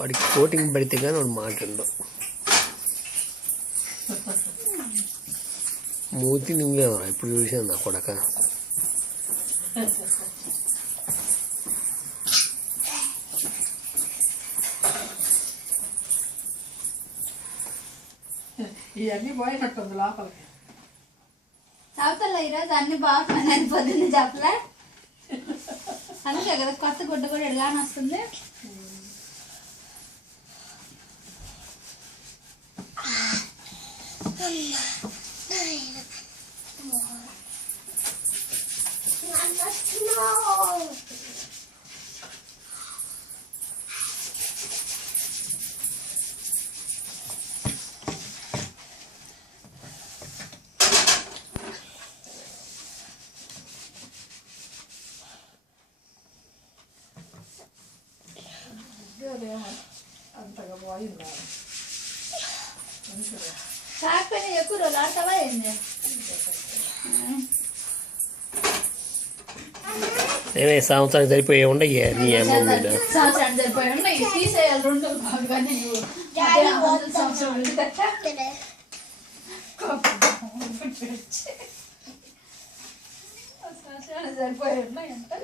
వాడికి కోటింగ్ పడితే కానీ వాడు మాట్లాడు. మూతి నువ్వేమో ఇప్పుడు చూసాను నా కొడక. ఇవన్నీ పోయినట్టుంది లోపలికి. చదువుతా ఈరోజు అన్ని బాగున్నాయి పొద్దున్న చెప్పలే, అందుకే కదా కొత్త గుడ్డ కూడా ఎలానే వస్తుంది. అంతగా పోయిందా కాకపోయినా ఎక్కువ రోజులు ఆడతావా ఏంది? నేనే సంవత్సరానికి సరిపోయే ఉండయ్యా నీ అమ్మ మీద. సంవత్సరానికి సరిపోయి ఉన్నాయి, తీసేయాలి రెండు బాగానే. సంవత్సరం సరిపోయి ఉన్నాయి అంటే